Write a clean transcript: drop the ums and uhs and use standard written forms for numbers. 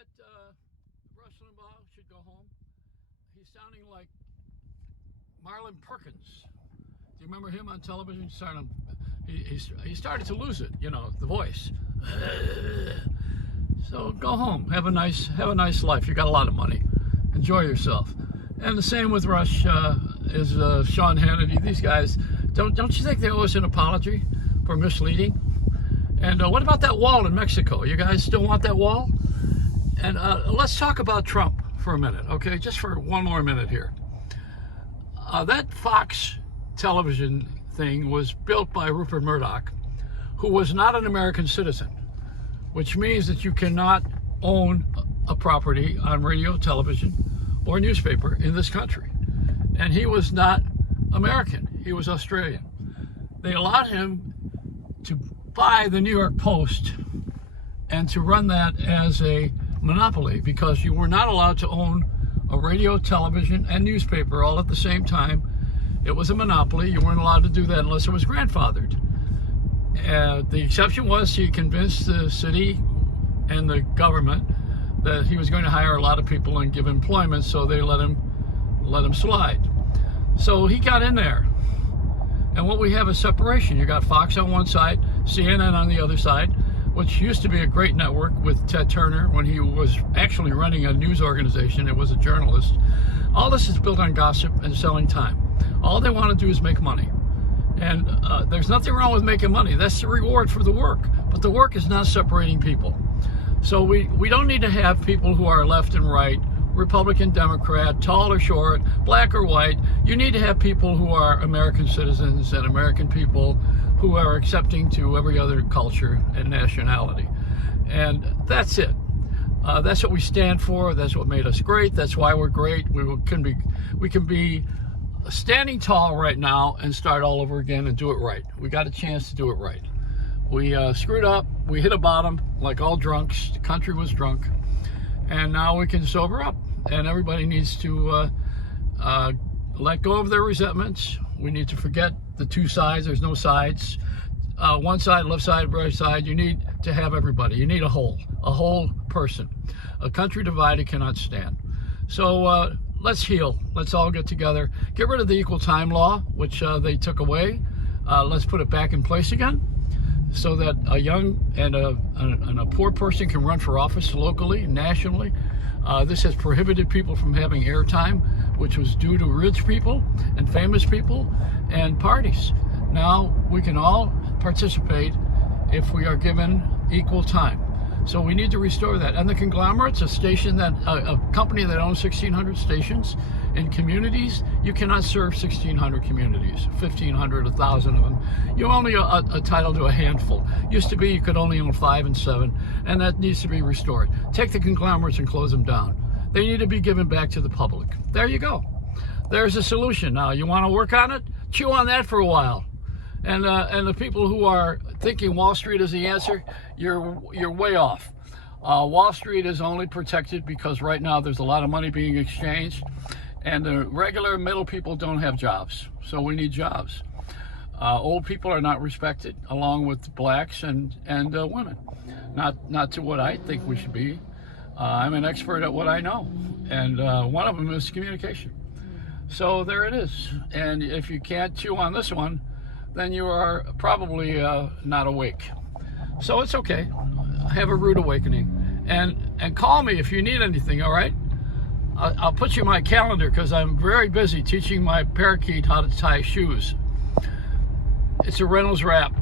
that Rush Limbaugh should go home? He's sounding like Marlon Perkins. Do you remember him on television? He started to lose it, you know, the voice. So go home, have a nice life. You got a lot of money, enjoy yourself. And the same with Rush is Sean Hannity. These guys, don't you think they owe us an apology for misleading? And what about that wall in Mexico? You guys still want that wall? And let's talk about Trump for a minute, okay? Just for one more minute here. That Fox television thing was built by Rupert Murdoch, who was not an American citizen, which means that you cannot own a property on radio, television, or newspaper in this country. And he was not American, he was Australian. They allowed him to buy the New York Post and to run that as a monopoly, because you were not allowed to own a radio, television, and newspaper all at the same time. It was a monopoly. You weren't allowed to do that unless it was grandfathered. The exception was he convinced the city and the government that he was going to hire a lot of people and give employment, so they let him slide. So he got in there. And what we have is separation. You got Fox on one side, CNN on the other side, which used to be a great network with Ted Turner when he was actually running a news organization. It was a journalist. All this is built on gossip and selling time. All they want to do is make money. And there's nothing wrong with making money. That's the reward for the work. But the work is not separating people. So we don't need to have people who are left and right, Republican, Democrat, tall or short, black or white. You need to have people who are American citizens and American people who are accepting to every other culture and nationality. And that's it. That's what we stand for. That's what made us great. That's why we're great. We can be standing tall right now and start all over again and do it right. We got a chance to do it right. We screwed up. We hit a bottom like all drunks. The country was drunk. And now we can sober up. And everybody needs to let go of their resentments. We need to forget the two sides. There's no sides. One side, left side, right side. You need to have everybody. You need a whole person. A country divided cannot stand. So let's heal. Let's all get together. Get rid of the equal time law, which they took away. Let's put it back in place again, so that a young and a poor person can run for office locally, nationally. This has prohibited people from having airtime, which was due to rich people and famous people and parties. Now we can all participate if we are given equal time. So we need to restore that. And the conglomerate's a company that owns 1,600 stations in communities. You cannot serve 1,600 communities, 1,500, 1,000 of them. You're only entitled to a handful. Used to be you could only own 5 and 7, and that needs to be restored. Take the conglomerates and close them down. They need to be given back to the public. There you go. There's a solution. Now, you want to work on it? Chew on that for a while. And the people who are thinking Wall Street is the answer, you're way off. Wall Street is only protected because right now there's a lot of money being exchanged, and the regular middle people don't have jobs. So we need jobs. Old people are not respected, along with blacks and women. Not to what I think we should be. I'm an expert at what I know, and one of them is communication. So there it is. And if you can't chew on this one, then you are probably not awake. So it's okay. Have a rude awakening. And call me if you need anything, all right? I'll put you in my calendar because I'm very busy teaching my parakeet how to tie shoes. It's a Reynolds wrap.